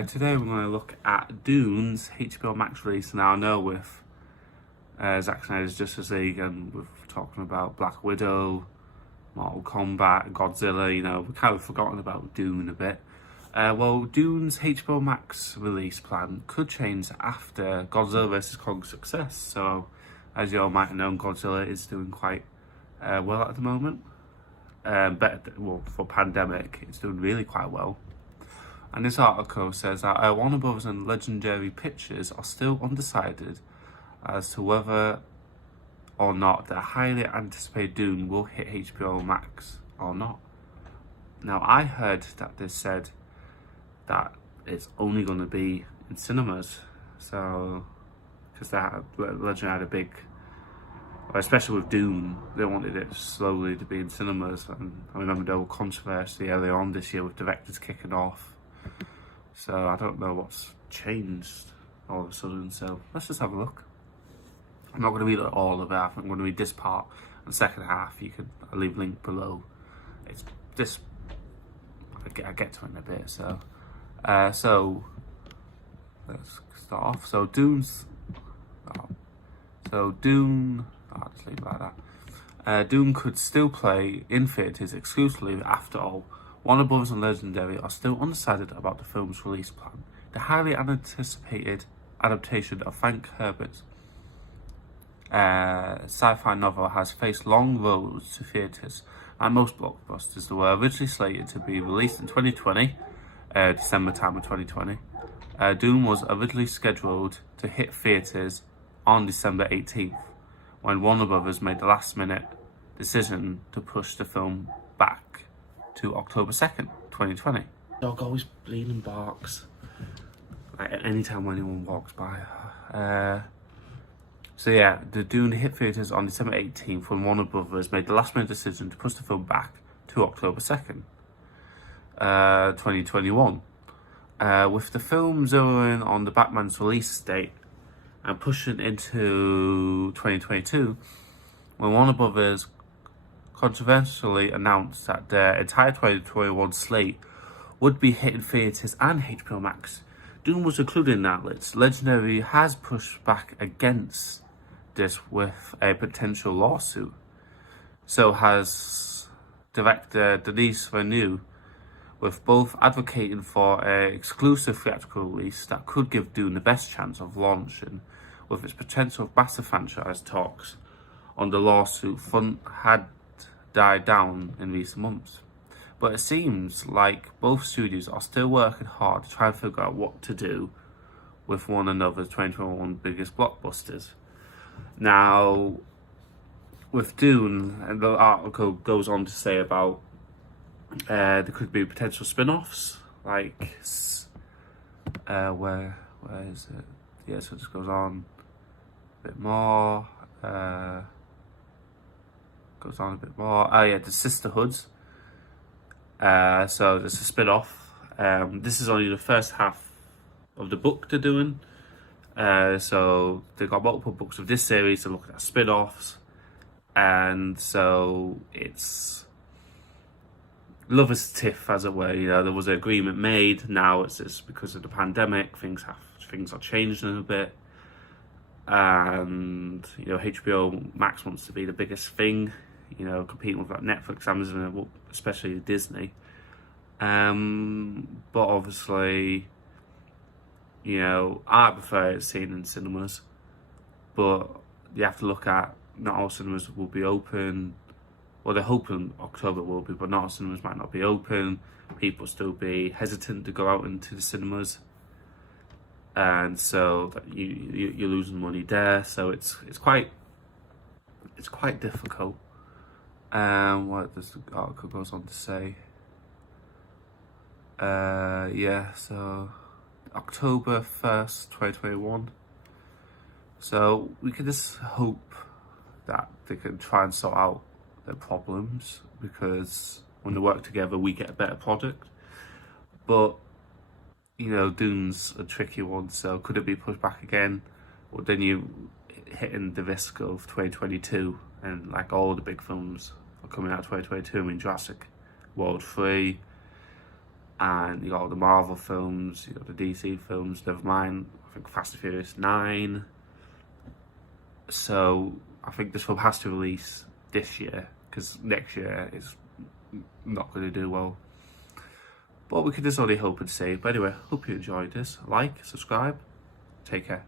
Today we're going to look at Dune's HBO Max release. Now I know with Zack Snyder's Justice League and we're talking about Black Widow, Mortal Kombat, Godzilla, we've kind of forgotten about Dune a bit. Well, Dune's HBO Max release plan could change after Godzilla vs. Kong's success. So, as you all might have known, Godzilla is doing quite well at the moment. For pandemic, it's doing really quite well. And this article says that Warner Bros. And Legendary Pictures are still undecided as to whether or not the highly anticipated Dune will hit HBO Max or not. Now, I heard that they said that it's only going to be in cinemas. So, because Legendary had a big, especially with Dune, they wanted it slowly to be in cinemas. And I remember there was controversy early on this year with directors kicking off. So I don't know what's changed all of a sudden. So let's just have a look. I'm not going to read all of it. I think I'm going to read this part and the second half. I'll leave a link below. It's this. I get to it in a bit. So let's start off. So Dune's. Dune. I'll just leave it like that. Dune could still play in theatres exclusively after all. Warner Bros. And Legendary are still undecided about the film's release plan. The highly anticipated adaptation of Frank Herbert's sci-fi novel has faced long roads to theatres. Like most blockbusters, they were originally slated to be released in 2020, December time of 2020. Dune was originally scheduled to hit theatres on December 18th, when Warner Bros. Made the last-minute decision to push the film back to October 2nd, 2020. Dog always bleeding barks. Like anytime anyone walks by. The Dune hit theatres on December 18th when Warner Bros. Made the last minute decision to push the film back to October 2nd, 2021. With the film zeroing on the Batman's release date and pushing into 2022, when Warner Bros. Controversially announced that their entire 2021 slate would be hitting theatres and HBO Max. Dune was included in that list. Legendary has pushed back against this with a potential lawsuit. So has director Denis Villeneuve, with both advocating for an exclusive theatrical release that could give Dune the best chance of launching, with its potential massive franchise talks on the lawsuit front had died down in recent months. But it seems like both studios are still working hard to try and figure out what to do with one another's 2021 biggest blockbusters. Now, with Dune, and the article goes on to say about there could be potential spin-offs, like where is it? Yeah, so it just goes on a bit more. The Sisterhoods. So there's a spin-off. This is only the first half of the book they're doing. So they've got multiple books of this series to look at spin-offs. And so it's lovers' tiff, as it were. There was an agreement made. Now it's just because of the pandemic, things are changing a bit. And HBO Max wants to be the biggest thing, competing with like Netflix, Amazon, especially Disney. But obviously, I prefer it seen in cinemas. But you have to look at, not all cinemas will be open. Well, they're hoping October will be, but not all cinemas might not be open. People still be hesitant to go out into the cinemas. And so you're losing money there. So it's quite difficult. What this article goes on to say. So October 1st, 2021. So we can just hope that they can try and sort out their problems, because when they work together, we get a better product. But Dune's a tricky one, so could it be pushed back again? Or then you hitting the risk of 2022, and like all the big films are coming out 2022. I mean, Jurassic World 3, and you got all the Marvel films, you got the DC films, never mind, I think Fast and Furious 9. So I think this film has to release this year, because next year is not going to do well. But we can just only hope and see. But anyway, hope you enjoyed this. Like, subscribe, take care.